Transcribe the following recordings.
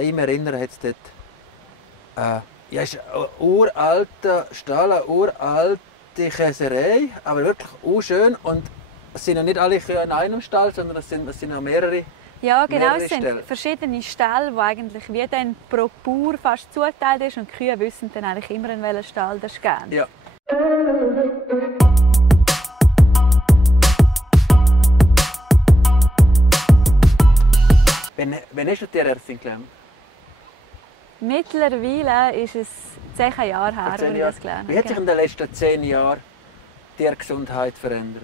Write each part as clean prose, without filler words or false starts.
Ich erinnere jetzt dort, ja, es ist ein uralter Stall, eine uralte Käserei, aber wirklich schön. Und es sind ja nicht alle Kühe in einem Stall, sondern es sind noch mehrere. Ja, genau, Mehrere es sind Ställe. verschiedene Ställe, die eigentlich wie dann pro Bauer fast zugeteilt ist. Und die Kühe wissen dann eigentlich immer, in welchen Stall das geht. Ja. Wann hast du die Tierärztin gelernt? Mittlerweile ist es 10 Jahre her, als ich das gelernt habe. Wie hat sich in den letzten 10 Jahren die Tiergesundheit verändert?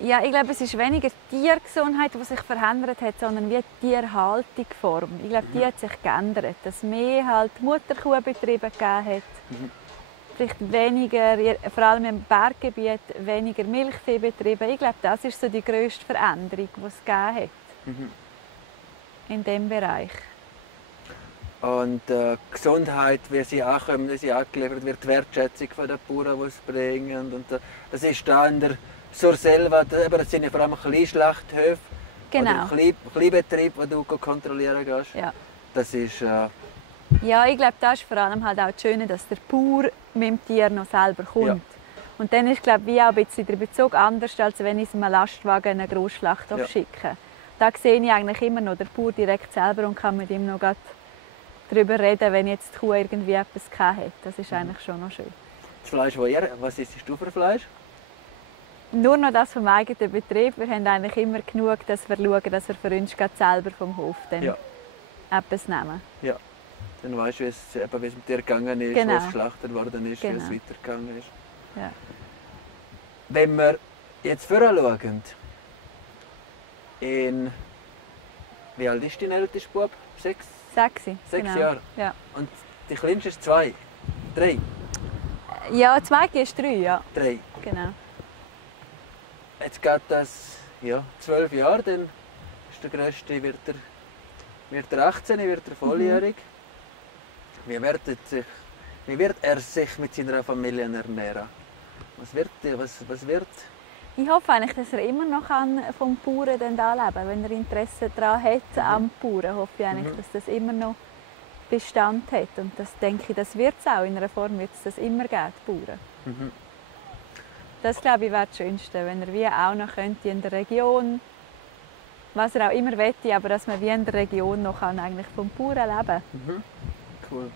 Ja, ich glaube, es ist weniger die Tiergesundheit, die sich verändert hat, sondern wie die Tierhaltungsform. Ich glaube, die hat sich geändert. Dass mehr halt Mutterkuhbetriebe gegeben hat. Vielleicht weniger, vor allem im Berggebiet, weniger Milchviehbetriebe. Ich glaube, das ist so die grösste Veränderung, die es gegeben hat. In diesem Bereich. Und Gesundheit, wie sie ankommen, wie sie angeliefert wird, die Wertschätzung der Bauern, die es bringen. Und das ist da in der Surselva, das sind ja vor allem Kleinschlachthöfe. Genau. Oder Kleinbetriebe, die du kontrollieren kannst. Ja. Das ist... Ja, ich glaube, das ist vor allem halt auch das Schöne, dass der Bauer mit dem Tier noch selber kommt. Ja. Und dann ist, glaube ich, wie auch ein bisschen der Bezug anders, als wenn ich es einem Lastwagen eine Grossschlacht schicke. Da sehe ich eigentlich immer noch den Bauer direkt selber und kann mit ihm noch darüber reden, wenn jetzt die Kuh irgendwie etwas gehabt hat. Das ist eigentlich schon noch schön. Das Fleisch, was isst du für Fleisch? Nur noch das vom eigenen Betrieb. Wir haben eigentlich immer genug, dass wir schauen, dass wir für uns selber vom Hof dann etwas nehmen. Ja. Dann weißt du, wie es mit dir gegangen ist, genau. wie es geschlachtet worden ist, genau. wie es weitergegangen ist. Ja. Wenn wir jetzt voranschauen, wie alt ist dein ältester Bub? 6? 6 genau. Jahre? Ja. Und die kleinste ist 2? 3? Ja, das Mädchen ist 3, ja. 3? Genau. Jetzt geht das 12 Jahre, dann ist der Grösste, wird er 18, wird er volljährig. Wie wird er sich mit seiner Familie ernähren? Was wird? Ich hoffe eigentlich, dass er immer noch vom Bauern leben kann. Wenn er Interesse daran hat, am Bauern, hoffe ich eigentlich, dass das immer noch Bestand hat. Und das denke ich, das wird es auch. In einer Form wird es das immer geben, die Bauern. Das, glaube ich, wäre das Schönste, wenn er wie auch noch könnte in der Region, was er auch immer möchte, aber dass man wie in der Region noch eigentlich vom Bauern leben kann. Cool.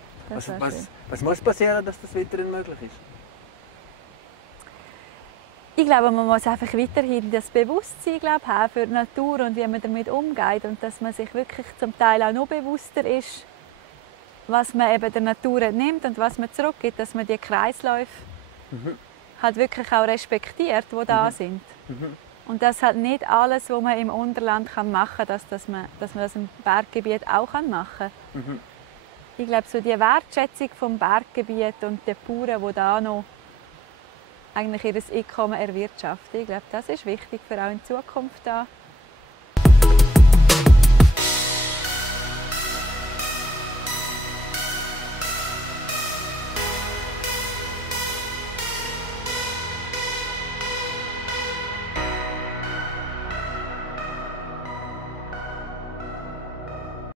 Was muss passieren, dass das weiterhin möglich ist? Ich glaube, man muss einfach weiterhin das Bewusstsein haben für die Natur und wie man damit umgeht und dass man sich wirklich zum Teil auch noch bewusster ist, was man eben der Natur nimmt und was man zurückgibt, dass man die Kreisläufe halt wirklich auch respektiert, die da sind. Und dass halt nicht alles, was man im Unterland machen kann, dass man das im Berggebiet auch machen kann. Ich glaube, so die Wertschätzung vom Berggebiet und der Bauern, die da noch eigentlich ihr Einkommen erwirtschaften, ich glaube, das ist wichtig für auch in Zukunft da